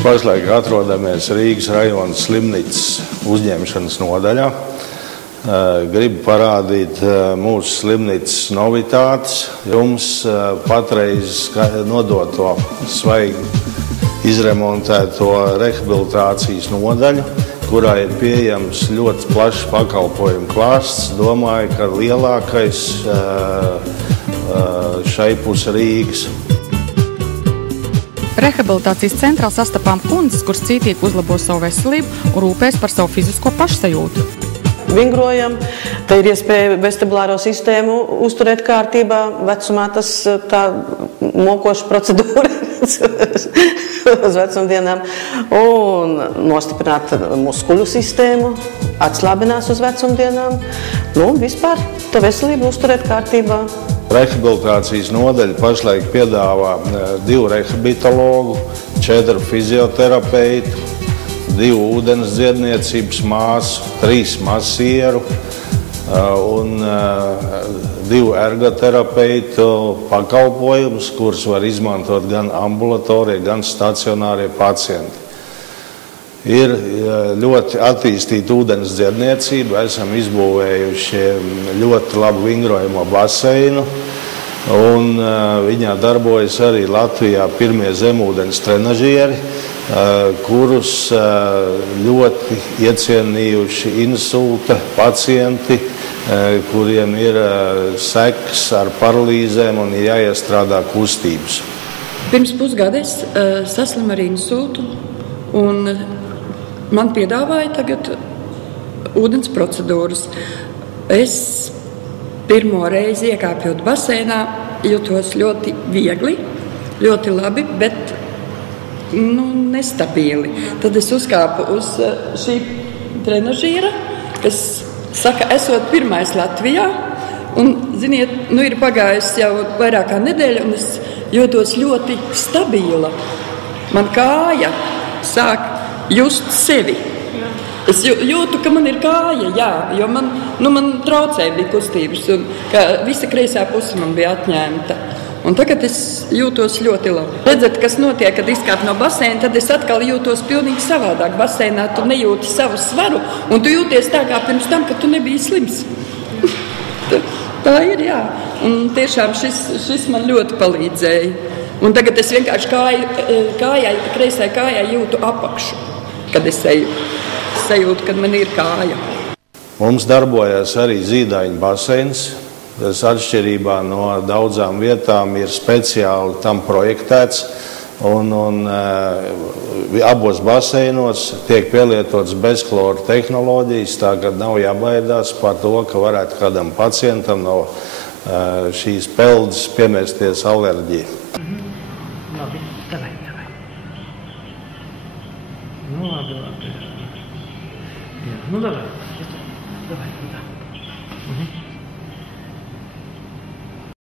Mēs pašlaik atrodamies Rīgas rajona slimnīcas uzņemšanas nodaļā. Gribu parādīt mūsu slimnīcas novitātes. Jums patreiz nodoto svaigi izremontēto rehabilitācijas nodaļu, kurā ir pieejams ļoti plašs pakalpojumu klāsts. Domāju, ka lielākais šai pus Rīgas. Rehabilitācijas centrā sastapām kundzes, kuras cītīgi uzlabo savu veselību un rūpēs par savu fizisko pašsajūtu. Vingrojam, te ir iespēja vestibulāro sistēmu uzturēt kārtībā. Vecumā tas tā mokoša procedūra uz vecumdienām. Un nostiprināt muskuļu sistēmu, atslābinās uz vecumdienām. Vispār tā veselību uzturēt kārtībā. Rehabilitācijas nodaļa pašlaik piedāvā 2 rehabilitologu, 4 fizioterapeitu, 2 ūdens dziedniecības māsu, 3 masieru un 2 ergoterapeitu pakalpojumus, kurus var izmantot gan ambulatorie, gan stacionārie pacienti. Ir ļoti attīstīta ūdens dziedniecība, esam izbūvējuši ļoti labu vingrojamo baseinu, un viņā darbojas arī Latvijā pirmie zemūdens trenažieri, kurus ļoti iecienījuši insulta pacienti, kuriem ir sekas ar paralīzēm un ir jāiestrādā kustības. Pirms pusgada es saslimu ar insultu, un man piedāvāja tagad ūdens procedūras. Es pirmo reizi iekāpjot baseinā jutos ļoti viegli, ļoti labi, bet nestabili. Tad es uzkāpu uz šī trenažiera, kas saka, esot pirmais Latvijā. Un, ziniet, ir pagājusi jau vairāk kā nedēļa, un es jūtos ļoti stabila. Man kāja sāk just sevi. Es jūtu, ka man ir kāja, jā, jo man traucēja bija kustības, un visa kreisā puse man bija atņemta. Un tagad es jūtos ļoti labi. Redzat, kas notiek, kad izkāp no baseina, tad es atkal jūtos pilnīgi savādāk. Baseinā tu nejūti savu svaru, un tu jūties tā kā pirms tam, kad tu nebija slims. Tā ir, jā. Un tiešām šis man ļoti palīdzēja. Un tagad es vienkārši kreisai kājai jūtu apakšu, kad es sajūtu, kad man ir kāja. Mums darbojas arī zīdaiņu baseins. Tas atšķirībā no daudzām vietām ir speciāli tam projektēts. Un abos baseinos tiek pielietots bezchloru tehnoloģijas, tā ka nav jābaidās par to, ka varētu kādam pacientam no šīs peldes piemēsties alerģija. Labi, davai. Labi. Jā, davai.